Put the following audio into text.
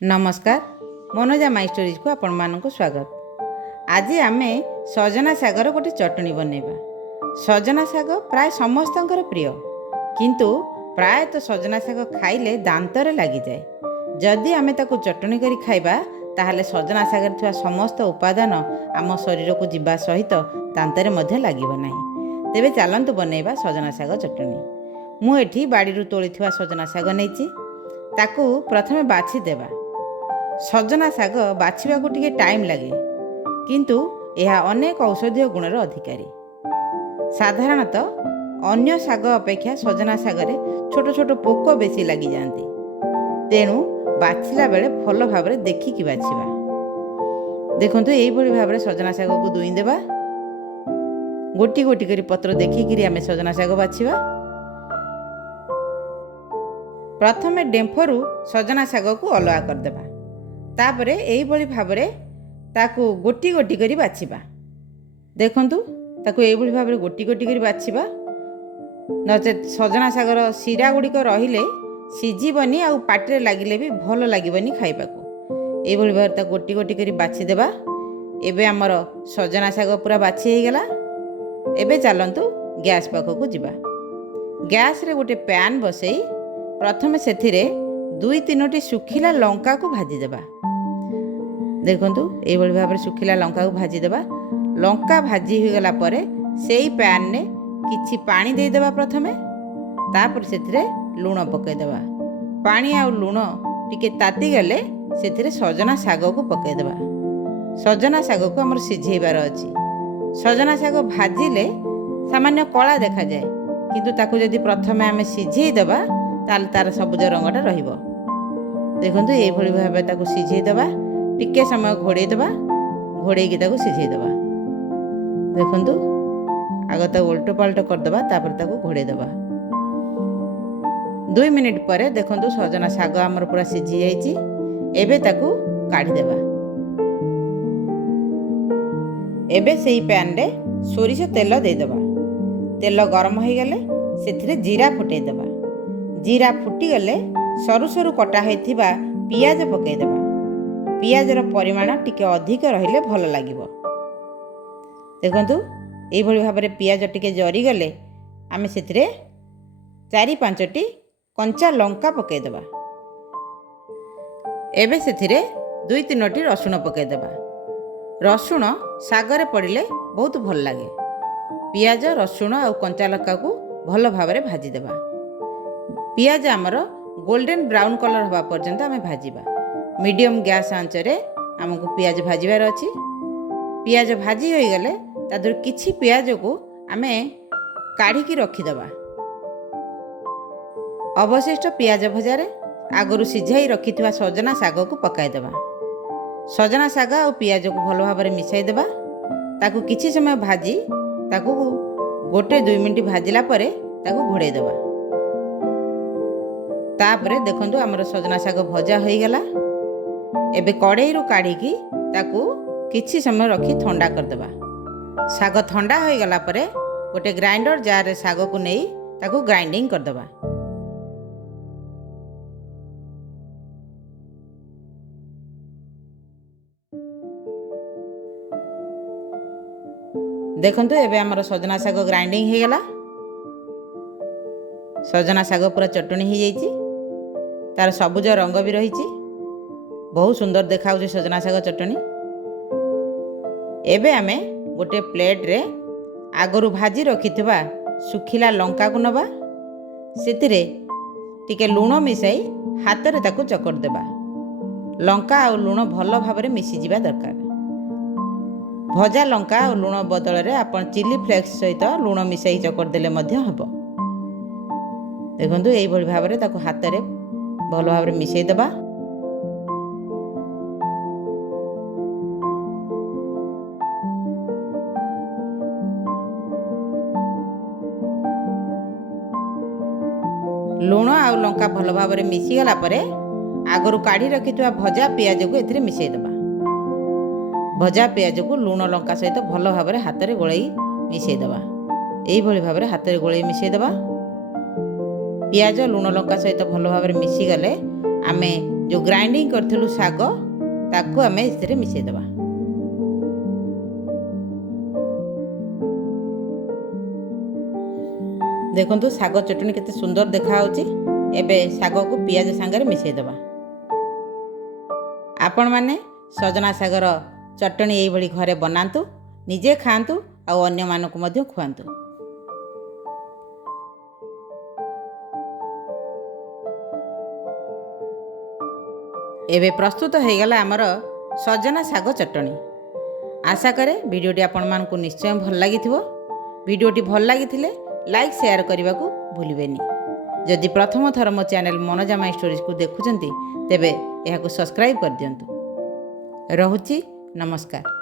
नमस्कार Manoja my stories को आपण मानक स्वागत। आज आम सजना सागर गोटे चटनी बनैबा। सजना साग प्राय समस्तंकर प्रिय, किंतु प्राय तो सजना साग खाइले दांतरे लगी जाए। जदि आमे ताकू चटनी करी खाइबा ताहले सजना सागर थिबा समस्त उपादान आम शरीर को जीवा सहित दांतरे मध्य लागिब नाही। तेबे चलंतु बनैबा सजना साग चटनी। मु एठी बाड़ीरू तोळिथिबा सजना साग नैची, ताकू प्रथमे बाछि देबा। सजना साग बाछिबा को टिके टाइम लगे, किंतु यह अनेक औषधीय गुणर अधिकारी। साधारणतः अन्य साग अपेक्षा सजना सागरे छोट छोट पोक बेसी लगी जाती, तेणु बाछिला बेले भल भाव देखिकी बाछिबा। देखंतु एई भली भाव सजना साग को दुई देबा। गोटी गोटी करी पत्र देखिकी आमे सजना साग बाछिबा। प्रथमे डेम्फरू सजना साग को अलगा करदेबा। तापरे एई भली भावरे ताकू गोटी गोटी करी बाछिबा। देखंतु ताकू एई भली भावरे गोटी गोटी करी बाछिबा, नचेत सजना सागर शिरा गुड़िक रहिले सिझिबनी आ पाटिरे लागिले भी भल लागिबनी खाइबाकू। एई भली भावरे ताकू गोटी गोटी करी बाछि देबा। एबे हमर सजना साग पूरा बाछि हे गेला। एबे चलंतु गैस पाखकू जिबा। गैस रे गोटे पैन बसई प्रथमे सेथिरे 2-3टी सुखिला लंका को भाजी देबा। देखंतु एई भली भाबरे सुखिला लंका को भाजी देबा। लंका भाजी हो गला परे सेई पैन ने किछि पानी दे देबा प्रथमे। तापर सेथिरे लूण पके देबा। पानी आ लूण टिके ताती गले सेथिरे सजना साग को पके देबा। सजना साग को हमर सिझेइबार अछि। सजना साग भाजिले सामान्य कला देखा जाए, किंतु ताकू जदि प्रथमे आमे सिझेइ देबा ताल तार सबुज रंगटा रहिबो। देखंतु एई भली भाबे ताकू सिझेइ देबा। टिके समय घोड़े देबा। घोड़ेकी ताकू सिझेइ देबा। देखंतु आग ताकू उल्टो पाल्टो कर देबा। तापर ताकू घोड़े देबा। 2 मिनिट परे देखंतु सजना साग हमर पूरा सिझी जाईची। एबे ताकू काढी देबा। एबे सेई पैन रे सोरिष तेल दे देबा। तेल गरम हो गले सेथिरे जीरा फुटै देबा। जीरा फुटी गले सरु सरु कटा होइथिबा पियाज पकै देबा। पियाजर परिमाण टिके अधिक रहिले भल लागिबो। देखंतु एई भली भाबरे पियाज टिके जरी गले आमे सेथिरे 4-5टी कंचा लंका पकै देबा। एबे सेथिरे 2-3टी रसुण पकै देबा। रसुण सागरे पड़िले बहुत भल लागे। पियाज रसुण आ कंचा लंका को भल भाबरे भाजी देबा। पियाज आमर गोल्डन ब्राउन कलर हवा पर्यंत आमे भाजीबा। मीडियम गैस आंचरे आमको पियाज भाजीबार अछि। पियाज भाजी हो गले तादर किछि पियाज को आमे काढ़ी रखिदेबा। अवशिष्ट पियाज भजारे आगरू सिझाई रखिथिबा सजना साग को पकाई देबा। सजना साग और पियाज को भल भाव मिसाई देबा। ताकू किछि समय भाजी ताकू 1-2 मिनिट भाजिला परे ताकू घोड़े देबा। तापरे देखंतु हमर सजना साग भजा हो गला। एबे कड़ाई रू काढ़ी ताकू किछि समय रखी ठंडा कर देबा। साग ठंडा हो गला परे गोटे ग्राइंडर जार रे साग को नहीं ताकू ग्राइंडिंग कर देबा। देखंतु एबे हमर सजना साग ग्राइंडिंग हो गला। सजना साग पूरा चटनी हो जाइए। तार सबुज रंग भी रही। बहुत सुंदर देखा सजना साग चटनी। एबे आमे गोटे प्लेट रे आगरू भाजी रखिथिबा सुखिला लंका को नबा। सेतिरे टिके लूण मिसाई हाथ रे ताकू चकर देबा। लंका और लूण भल भाव मिसी जिबा दरकार। भजा लंका और लूण बदल रे आपण चिली फ्लेक्स सहित लूण मिसाई चकर देले मध्य हबो। देखंतु एई भली भाव रे ताकू हाथ रे भल भाव मिसाई देबा। लूण आ लंका भल भाव मिसी गला परे आगरू काढ़ी रखिथिबा भजा पियाज को एथिरे मिसाई देबा। भजा पियाज को लूण लंका सहित भल भाव हाथ रे गोलाई मिसाई देबा। एई भली भाव हाथ रे गोलाई मिसाई देबा। पियाज लूण लंका सहित भल भाव मिसी गले आमे ଯେଉଁ ଗ୍ରାଇଣ୍ଡିଙ୍ଗ କରିଥିଲୁ ଶାଗ ତାକୁ ଆମେ ଏଥିରେ ମିଶାଇଦେବା। ଦେଖନ୍ତୁ ଶାଗ ଚଟଣି କେତେ ସୁନ୍ଦର ଦେଖାହେଉଛି। ଏବେ ଶାଗକୁ ପିଆଜ ସାଙ୍ଗରେ ମିଶାଇଦେବା। ଆପଣମାନେ ସଜନା ଶାଗର ଚଟଣି ଏଇଭଳି ଘରେ ବନାନ୍ତୁ, ନିଜେ ଖାଆନ୍ତୁ ଆଉ ଅନ୍ୟମାନଙ୍କୁ ମଧ୍ୟ ଖୁଆନ୍ତୁ। ଏବେ ପ୍ରସ୍ତୁତ ହୋଇଗଲା ଆମର ସଜନା ଶାଗ ଚଟଣି। ଆଶା କରେ ଭିଡ଼ିଓଟି ଆପଣମାନଙ୍କୁ ନିଶ୍ଚୟ ଭଲ ଲାଗିଥିବ। ଭିଡ଼ିଓଟି ଭଲ ଲାଗିଥିଲେ ଲାଇକ୍ ସେୟାର କରିବାକୁ ଭୁଲିବେନି। ଯଦି ପ୍ରଥମ ଥର ମୋ ଚ୍ୟାନେଲ ମନୋଜା ମାଇ ଷ୍ଟୋରିଜକୁ ଦେଖୁଛନ୍ତି ତେବେ ଏହାକୁ ସବସ୍କ୍ରାଇବ୍ କରିଦିଅନ୍ତୁ। ରହୁଛି, ନମସ୍କାର।